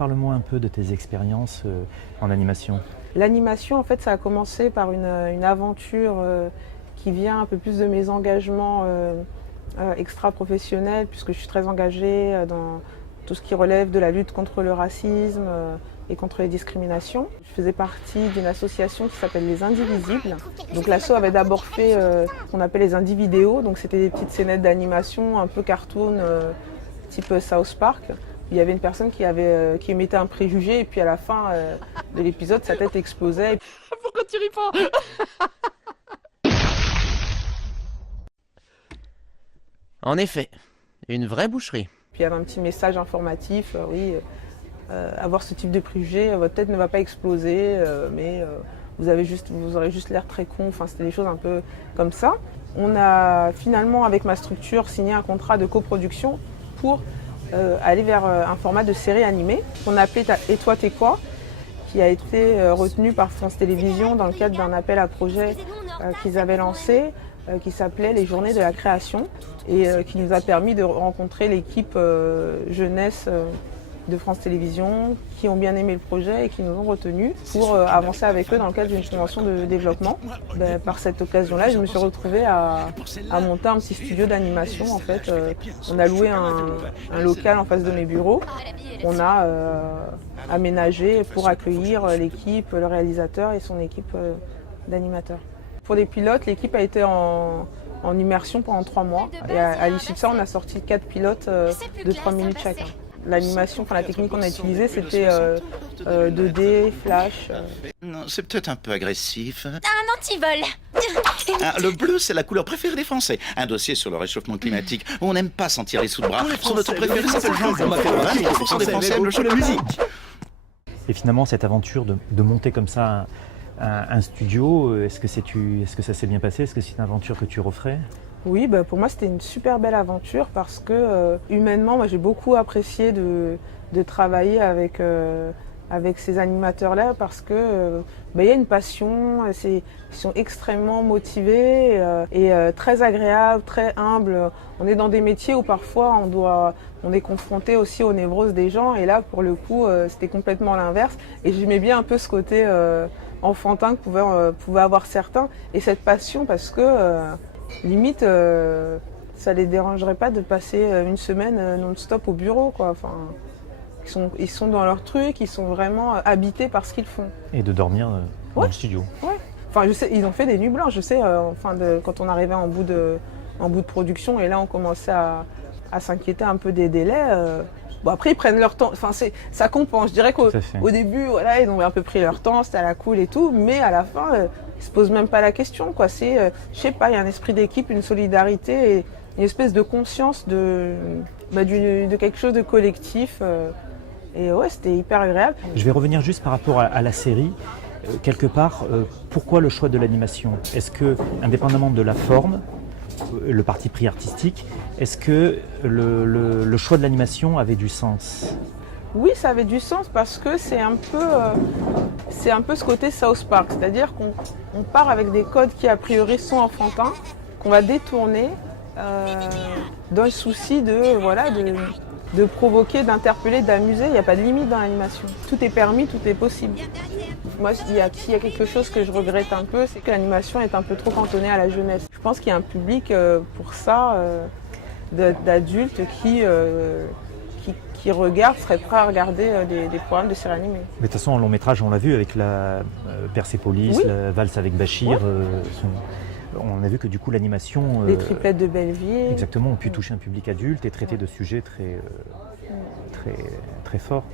Parle-moi un peu de tes expériences en animation. L'animation, en fait, ça a commencé par une aventure qui vient un peu plus de mes engagements extra-professionnels, puisque je suis très engagée dans tout ce qui relève de la lutte contre le racisme et contre les discriminations. Je faisais partie d'une association qui s'appelle Les Indivisibles. Donc l'asso avait d'abord fait ce qu'on appelle les Individéos, donc c'était des petites scénettes d'animation un peu cartoon type South Park. Il y avait une personne qui émettait un préjugé et puis à la fin de l'épisode, sa tête explosait. Pourquoi tu ris pas? En effet, une vraie boucherie. Puis il y avait un petit message informatif, avoir ce type de préjugé, votre tête ne va pas exploser, mais vous aurez juste l'air très con. Enfin, c'était des choses un peu comme ça. On a finalement, avec ma structure, signé un contrat de coproduction pour aller vers un format de série animée qu'on a appelé Et toi t'es quoi, qui a été retenu par France Télévisions dans le cadre d'un appel à projet qu'ils avaient lancé, qui s'appelait Les Journées de la Création et qui nous a permis de rencontrer l'équipe jeunesse de France Télévisions qui ont bien aimé le projet et qui nous ont retenus pour avancer avec eux dans le cadre d'une convention de développement. Par cette occasion-là, je me suis retrouvée à monter un petit studio d'animation. En fait, on a loué un local en face de mes bureaux. On a aménagé pour accueillir l'équipe, le réalisateur et son équipe d'animateurs. Pour les pilotes, l'équipe a été en immersion pendant 3 mois. Et à l'issue de ça, on a sorti 4 pilotes de 3 minutes chacun. L'animation, la technique qu'on a utilisée, c'était 2D, flash. Non, c'est peut-être un peu agressif. Un antivol. Le bleu, c'est la couleur préférée des Français. Un dossier sur le réchauffement climatique. On n'aime pas s'en tirer sous le bras. Son auto préféré s'appelle Jean. On m'a fait 20% des Français aiment le show de musique. Et finalement, cette aventure de monter comme ça un studio, est-ce que ça s'est bien passé? Est-ce que c'est une aventure que tu referais? Oui, pour moi c'était une super belle aventure parce que humainement, moi j'ai beaucoup apprécié de travailler avec ces animateurs-là parce que il y a une passion, ils sont extrêmement motivés et très agréables, très humbles. On est dans des métiers où parfois on est confronté aussi aux névroses des gens et là pour le coup c'était complètement l'inverse et j'aimais bien un peu ce côté enfantin que pouvaient avoir certains et cette passion parce que limite ça les dérangerait pas de passer une semaine non-stop au bureau quoi. Enfin, ils sont dans leur truc, ils sont vraiment habités par ce qu'ils font. Et de dormir dans le studio. Ouais. Enfin, je sais, ils ont fait des nuits blanches. Je sais, quand on arrivait en bout de production et là on commençait à s'inquiéter un peu des délais. Après ils prennent leur temps. Enfin, ça compense. Je dirais qu'au début, voilà, ils ont un peu pris leur temps, c'était à la cool et tout, mais à la fin, ils se posent même pas la question, quoi. C'est, je sais pas, il y a un esprit d'équipe, une solidarité et une espèce de conscience de quelque chose de collectif. Et ouais, c'était hyper agréable. Je vais revenir juste par rapport à la série. Quelque part, pourquoi le choix de l'animation? Est-ce que, indépendamment de la forme, le parti pris artistique, est-ce que le choix de l'animation avait du sens? Oui, ça avait du sens parce que c'est un peu ce côté South Park, c'est-à-dire qu'on part avec des codes qui a priori sont enfantins, qu'on va détourner dans le souci de provoquer, d'interpeller, d'amuser. Il n'y a pas de limite dans l'animation. Tout est permis, tout est possible. Moi, s'il y a quelque chose que je regrette un peu, c'est que l'animation est un peu trop cantonnée à la jeunesse. Je pense qu'il y a un public pour ça, d'adultes qui regardent, seraient prêts à regarder des programmes de séries animées. Mais de toute façon, en long métrage, on l'a vu avec la Persépolis, oui. La Valse avec Bachir. On a vu que du coup l'animation... Les triplettes de Belleville. Exactement, ont pu toucher un public adulte et traiter de sujets très forts.